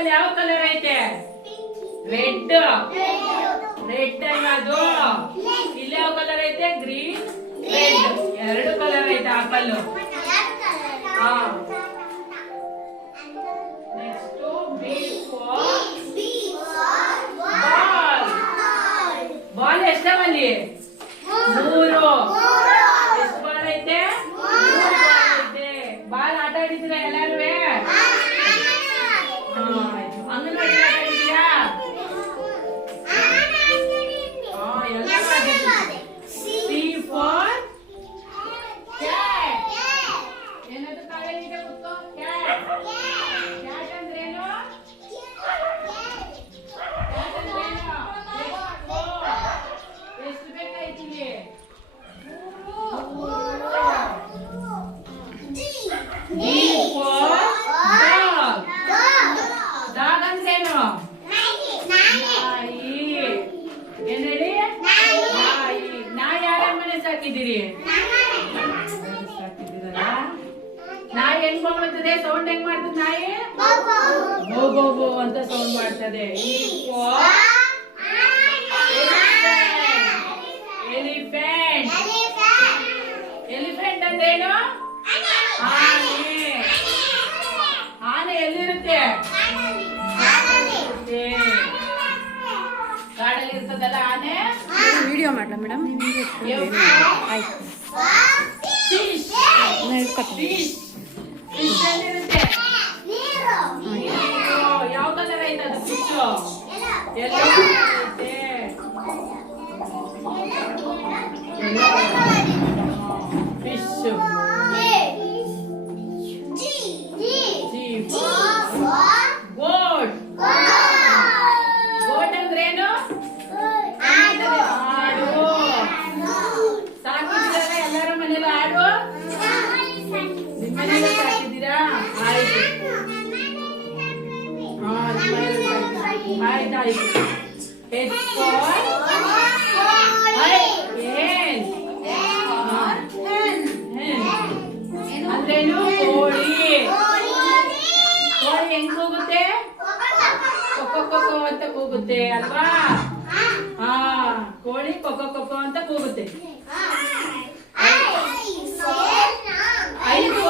ಆಮೇಲೆ ಯಾವ ಕಲರ್ ಐತೆ? ರೆಡ್. ರೆಡ್ ಅನ್ನೋದು. ಇಲ್ಲಿ ಯಾವ ಕಲರ್ ಐತೆ? Green, red. ಎರಡು ಕಲರ್ ಐತೆ apple. Next B for ball. Ball ಎಷ್ಟವಲ್ಲಿ? 3. ಎಷ್ಟು ಬಾಲ್ ಐತೆ? 3 ಬಾಲ್ ಐತೆ. ಬಾಲ್ ಆಟ ಆಡಿದ್ದೀರಾ ಎಲ್ಲಾರು? ಅಂಗನವಾಡಿ ಆಟ ಆಡಿದ್ದೀರಾ? C for cat. ಏನದು ಕಾಲೇಜಿಗೆ ಕೂತ್ಕೋ? ಕ್ಯಾಟ್. ಕ್ಯಾಟ್ ಅಂದ್ರೇನು? ಕ್ಯಾಟ್ ಅಂದ್ರೇನು? ಎಷ್ಟು ಬೇಕಾಯ್ತು ಇಲ್ಲಿ? D for dog. ಡಾಗ್ ಅಂದ್ರೇನು? ನಾಯಿ. ಏನ್ ಹೇಳಿ? ನಾಯಿ. ನಾಯಿ ಯಾರ ಮನೆ ಸಾಕಿದ್ದೀರಿ? ಸಾಕಿದ್ದೀರಲ್ಲ. ನಾಯಿ ಹೆಂಗ್ ಮಾಡ್ತದೆ? ಸೌಂಡ್ ಹೆಂಗ್ ಮಾಡ್ತದೆ ನಾಯಿ? ಗೋ ಗೋ ಗೋ ಅಂತ ಸೌಂಡ್ ಮಾಡ್ತದೆ. ಎಲಿಫೆಂಟ್. ಎಲಿಫೆಂಟ್ ಅಂದ್ರೇನು? ಆನೆ. ಆನೆ ಎಲ್ಲಿರುತ್ತೆ? ಕಾಡಲ್ಲಿ ಇರ್ತದಲ್ಲ ಆನೆ. ವಿಡಿಯೋ ಮಾಡ್ಲಾ ಮೇಡಮ್? ಆಯ್ತು. ಫಿಶ್. ಫಿಶ್. ಫಿಶ್ ಎಲ್ಲಿರುತ್ತೆ? ಯಾವ ಕಲರ್ ಐತೆ ಅದು ಫಿಶ್? ಎಲ್ಲೋ ಐತೆ. ಫಿಶ್. ಗೋಟ್. ಗೋಟ್ ಅಂದ್ರೇನು? ಆಡು. ಸಾಕಿದ್ದೀರಾ ಎಲ್ಲರ ಮನೇಲಿ ಆಡು? ನಿಮ್ಮ ಮನೇಲಿ ಸಾಕಿದ್ದೀರಾ? ಆಯ್ತು. ಆಯ್ತಾಯ್ತು. ಹೆಚ್ ಫಾರ್ ಅಂದ್ರೇನು? ಕೋಳಿ. ಕೋಳಿ ಹೆಂಗ್ ಕೂಗುತ್ತೆ? ಕೊಕ್ಕೊ ಕೊಕ್ಕೊ ಅಂತ ಕೂಗುತ್ತೆ ಅಲ್ವಾ? ಕೋಳಿ ಕೊಕ್ಕೊ ಕೊಕ್ಕೊ ಅಂತ ಕೂಗುತ್ತೆ. 5